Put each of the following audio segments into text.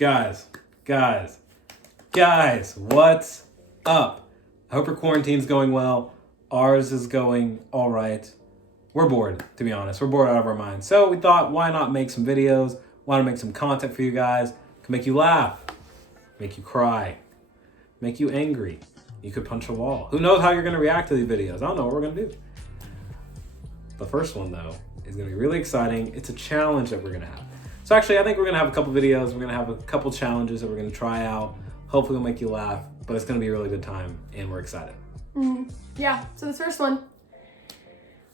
Guys, what's up? I hope your quarantine's going well. Ours is going all right. We're bored, to be honest. We're bored out of our minds. So we thought, why not make some videos? Why not make some content for you guys? Can make you laugh, make you cry, make you angry. You could punch a wall. Who knows how you're going to react to these videos? I don't know what we're going to do. The first one, though, is going to be really exciting. It's a challenge that we're going to have. So actually, I think we're going to have a couple videos. We're going to have a couple challenges that we're going to try out. Hopefully it'll make you laugh, but it's going to be a really good time, and we're excited. Yeah, so the first one,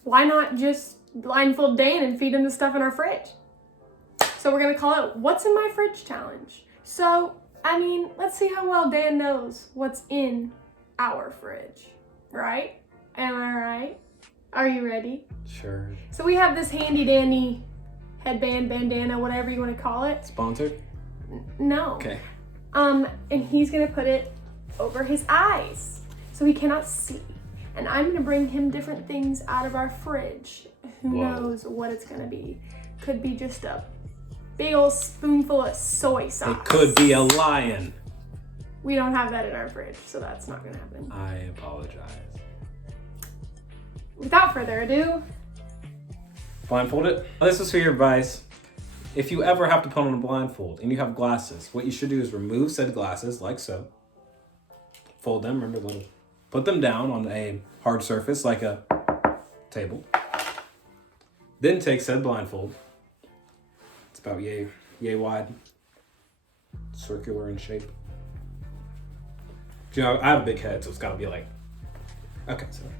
why not just blindfold Dan and feed him the stuff in our fridge? So we're going to call it What's in My Fridge Challenge. So, I mean, let's see how well Dan knows what's in our fridge, right? Am I right? Are you ready? Sure. So we have this handy dandy headband, bandana, whatever you want to call it. Sponsored? No. Okay. And he's gonna put it over his eyes so he cannot see. And I'm gonna bring him different things out of our fridge. Who knows what it's gonna be? Could be just a big old spoonful of soy sauce. It could be a lion. We don't have that in our fridge, so that's not gonna happen. I apologize. Without further ado, Blindfold it. This is for your advice. If you ever have to put on a blindfold and you have glasses, what you should do is remove said glasses like so. Fold them, remember, put them down on a hard surface like a table. Then take said blindfold. It's about yay wide, circular in shape. You know, I have a big head, so it's gotta be like, okay, sorry.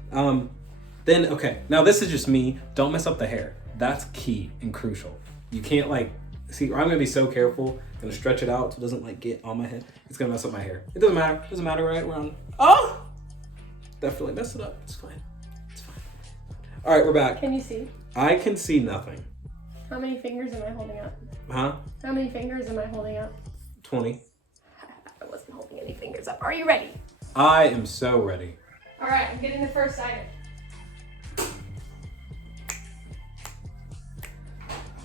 Now this is just me. Don't mess up the hair. That's key and crucial. You can't see, I'm gonna be so careful. I'm gonna stretch it out so it doesn't get on my head. It's gonna mess up my hair. It doesn't matter. It doesn't matter, right? Oh! Definitely messed it up. It's fine. It's fine. All right, we're back. can you see? I can see nothing. How many fingers am I holding up? Huh? How many fingers am I holding up? 20. I wasn't holding any fingers up. Are you ready? I am so ready. All right, I'm getting the first item.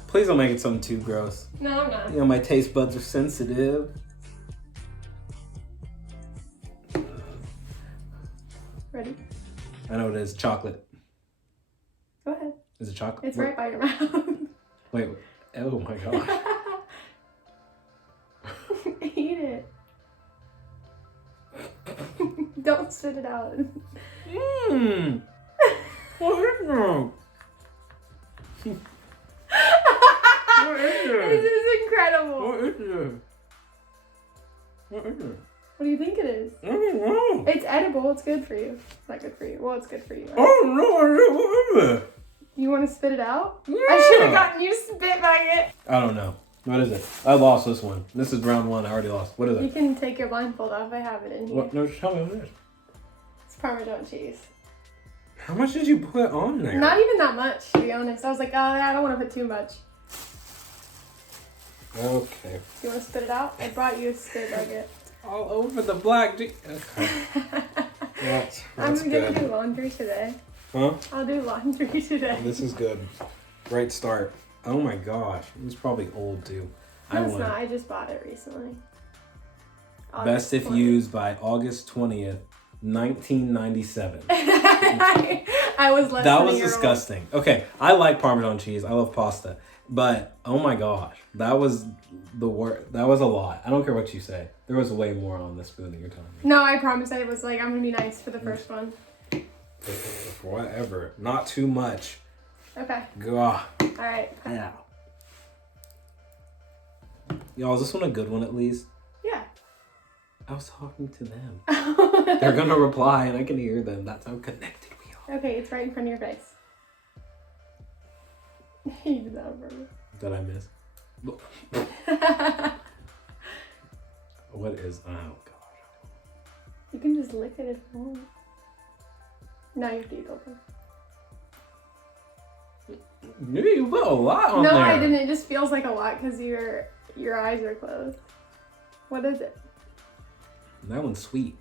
Please don't make it something too gross. No, I'm not. You know, my taste buds are sensitive. Ready? I know it is. Chocolate. Go ahead. Is it chocolate? It's right by your mouth. Wait. Oh my gosh. Eat it. Don't spit it out. Mmm. What is that? What is it? This is incredible. What is it? What is it? What do you think it is? I don't know. It's edible. It's good for you. It's not good for you. Well, it's good for you. Right? Oh no! What is it? You want to spit it out? Yeah. I should have gotten you spit bucket. I don't know. What is it? I lost this one. This is round one. I already lost. What is You it? can take your blindfold off. I have it in here. What? No, just tell me what it is. It's Parmesan cheese. How much did you put on there? Not even that much, to be honest. I was like, oh, I don't want to put too much. Okay. You want to spit it out? I brought you a spit bucket. All over the black. Okay. That's I'm going good. to do laundry today. Huh? I'll do laundry today. This is good. Great start. Oh my gosh. It's probably old too. No, it's not. I just bought it recently. Best if 20th. used by August 20th, 1997. I was less That than a was year old. disgusting. Okay, I like Parmesan cheese. I love pasta. But, oh my gosh, that was the worst. That was a lot. I don't care what you say. There was way more on the spoon than you're telling me. No, I promise I was like, I'm going to be nice for the first one. Whatever. Not too much. Okay. Gah. All right. Yeah. Y'all, is this one a good one at least? Yeah. I was talking to them. They're going to reply and I can hear them. That's how connected we are. Okay, it's right in front of your face. You did that on purpose. Did I miss? What is... Oh, gosh. You can just lick it if you want. Now your teeth open. You put a lot on No, there. I didn't. It just feels like a lot because your eyes are closed. What is it? That one's sweet.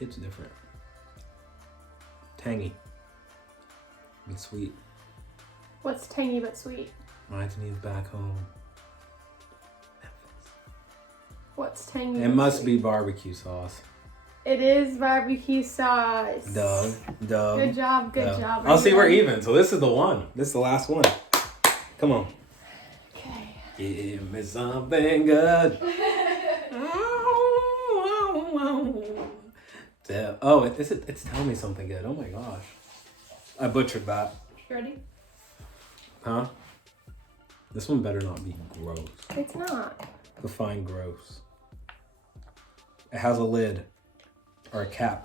It's different. Tangy. It's sweet. What's tangy but sweet? Reminds me of back home. Memphis. What's tangy? It must be barbecue sauce. It is barbecue sauce. Doug. Good job, good job. I'll see we're even. So this is the one. This is the last one. Come on. Okay. Give me something good. Oh, it's telling me something good. Oh my gosh. I butchered that. You ready? Huh? This one better not be gross. It's not. Define gross. It has a lid. Or a cap.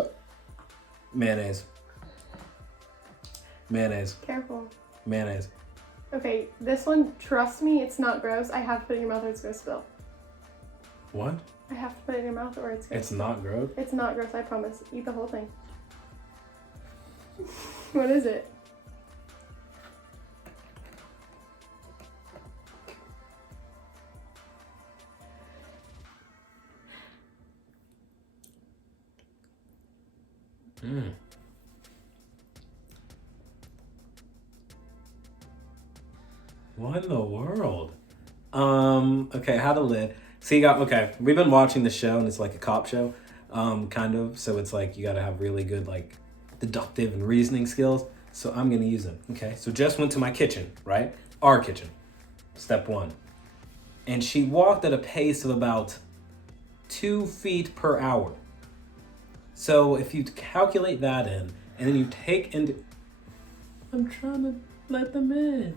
Mayonnaise. Mayonnaise. Careful. Mayonnaise. Okay, this one, trust me, it's not gross. I have to put it in your mouth or it's gonna spill. What? I have to put it in your mouth or it's gonna It's not gross? It's not gross, I promise. Eat the whole thing. What is it? What in the world? Okay, how to lid. So okay, we've been watching the show and it's like a cop show, kind of. So it's like you gotta have really good like deductive and reasoning skills. So I'm gonna use them. Okay, so Jess went to my kitchen, right? Our kitchen. Step one. And she walked at a pace of about 2 feet per hour. So if you calculate that in, and then you take into... I'm trying to let them in.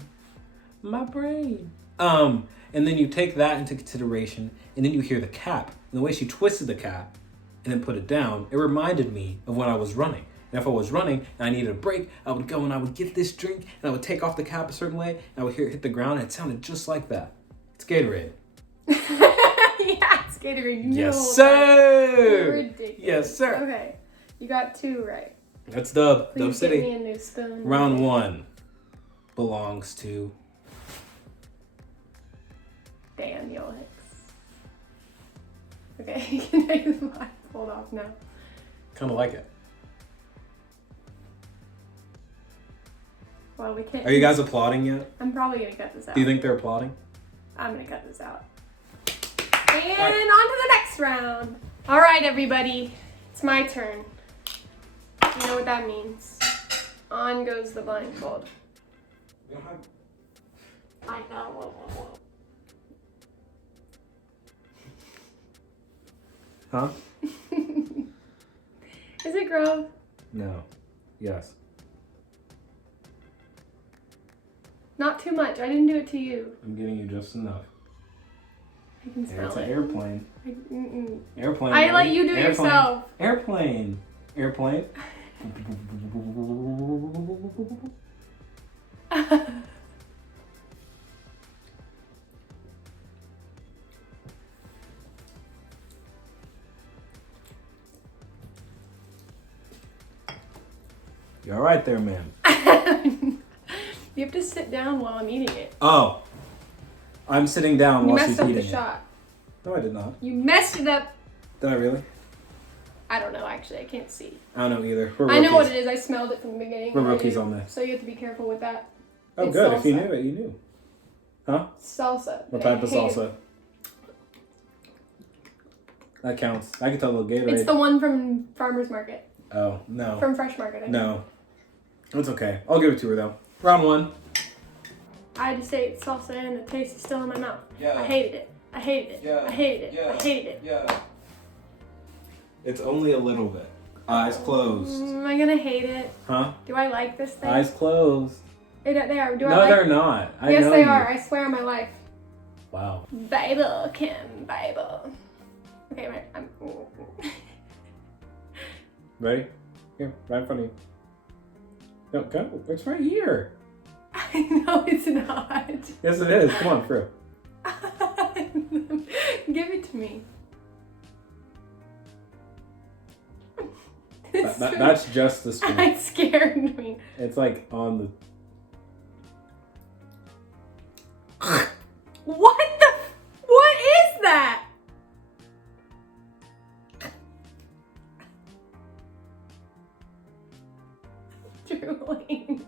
My brain. And then you take that into consideration, and then you hear the cap. And the way she twisted the cap and then put it down, it reminded me of when I was running. And if I was running and I needed a break, I would go and I would get this drink, and I would take off the cap a certain way, and I would hear it hit the ground, and it sounded just like that. It's Gatorade. Yeah, it's Gatorade. Yes, sir! Ridiculous. Yes, sir. Okay, you got 2 right. That's Dub. Please Dub City. Get me a new spoon. Round 1 belongs to Daniel Hicks. Okay, you can take the blindfold off now. kind of like it. Well, we can't. Are you guys applauding yet? I'm probably gonna cut this out. Do you think they're applauding? I'm gonna cut this out. And on to the next round. All right, everybody, it's my turn. You know what that means. On goes the blindfold. I know. Huh? Is it gross? No. Yes. Not too much. I didn't do it to you. I'm giving you just enough. I can Yeah, smell it's it. an airplane. Mm-mm. Airplane. I let you do it Airplane. yourself. Airplane. Airplane. You all right there, ma'am? You have to sit down while I'm eating it. Oh. I'm sitting down You while she's messed up eating the it. shot. No, I did not. You messed it up. Did I really? I don't know, actually. I can't see. I don't know either. We're I know what rookies. it is. I smelled it from the beginning. We're I rookies knew. on this. So you have to be careful with that. Oh, It's good. If you salsa. knew it, you knew. Huh? Salsa. What I type of hate it. salsa? That counts. I can tell a little Gatorade. It's the one from Farmer's Market. Oh, no. From Fresh Market, I mean. No. It's okay. I'll give it to her, though. Round 1. I had to say it's salsa and the taste is still in my mouth. Yeah. I hated it. I hated it. Yeah. I hated it. Yeah. I hated it. Yeah. It's only a little bit. Eyes closed. Am I gonna hate it? Huh? Do I like this thing? Eyes closed. They are. Do I No, like they're not. I Yes, know they you. are. I swear on my life. Wow. Bible, Kim, Bible. Okay, I'm. Ready? Here, right in front of you. No, go. It's right here. I know it's not. Yes, it is. Come on, through. Give it to me. That's just the spoon. It scared me. It's like on the... What the? What is that? Drooling.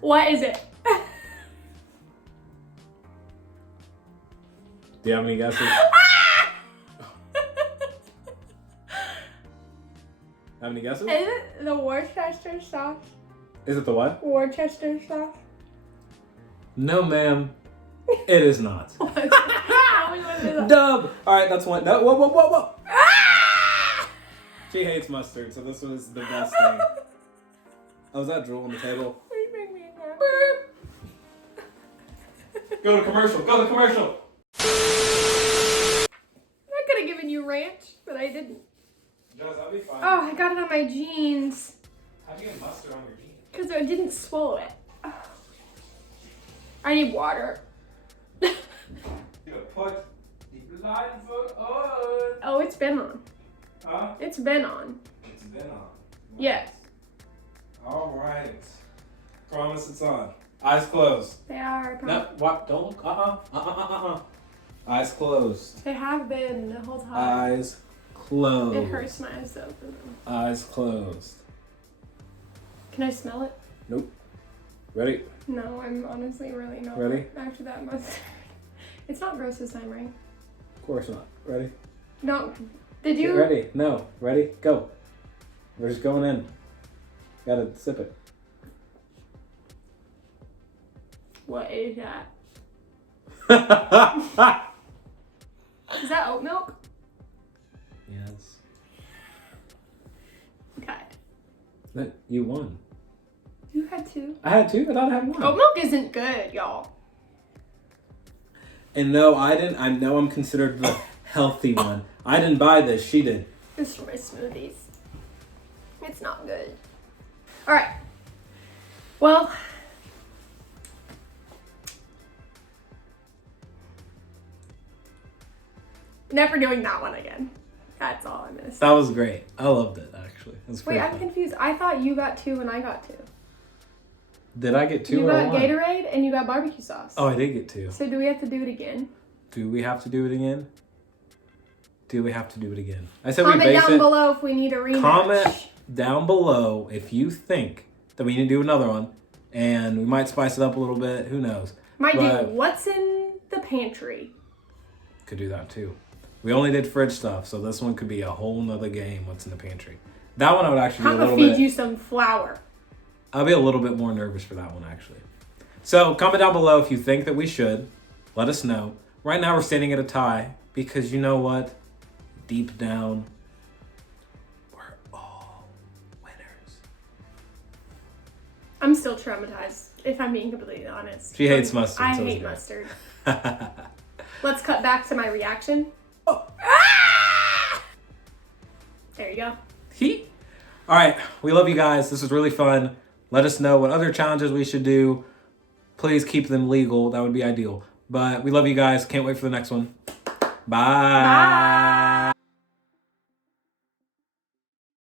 What is it? Do you have any guesses? Have any guesses? Is it the Worcester sauce? Is it the what? Worcester sauce? No, ma'am. It is not. What is that? Dub! Alright, that's one. No, whoa. Ah! She hates mustard, so this was the best thing. Oh, is that drool on the table? Please make me a napkin. Go to commercial. Go to commercial. I could have given you ranch, but I didn't. Joss, that'll be fine. Oh, I got it on my jeans. How do you get mustard on your jeans? Because I didn't swallow it. Oh. I need water. You gotta put the blindfold on. Oh, it's been on. Huh? It's been on. It's been on. Yes. Alright. Promise it's on. Eyes closed. They are. I No, promise. what? Don't look. Eyes closed. They have been the whole time. Eyes closed. It hurts my eyes to open them. Eyes closed. Can I smell it? Nope. Ready? No, I'm honestly really not. Ready? After that mustard. It's not gross this time, right? Of course not. Ready? No. Did Get you? ready. No. Ready? Go. We're just going in. Gotta sip it. What is that? Is that oat milk? Yes. Okay. That you won. You had two. I had two. I thought I had one. Oat milk isn't good, y'all. And no, I didn't. I know I'm considered the healthy one. I didn't buy this. She did. It's for my smoothies. It's not good. All right. Well. Never doing that one again. That's all I'm gonna say. That was great. I loved it, actually. It was Wait, pretty I'm fun. confused. I thought you got two and I got two. Did I get two You or got one? Gatorade and you got barbecue sauce. Oh, I did get two. So do we have to do it again? Do we have to do it again? Do we have to do it again? I said we Comment base down it. below if we need a rematch. Comment down below if you think that we need to do another one, and we might spice it up a little bit. Who knows? Might But- do what's in the pantry. Could do that too. We only did fridge stuff, so this one could be a whole nother game. What's in the pantry? That one I would actually be I'm a gonna little feed bit. you some flour. I'll be a little bit more nervous for that one actually. So comment down below if you think that we should. Let us know. Right now we're standing at a tie because you know what? Deep down, we're all winners. I'm still traumatized, if I'm being completely honest. She hates mustard. I so it's hate great. mustard. Let's cut back to my reaction. Oh. Ah! There you go. He. All right, we love you guys. This was really fun. Let us know what other challenges we should do. Please keep them legal. That would be ideal. But we love you guys. Can't wait for the next one. Bye. Bye.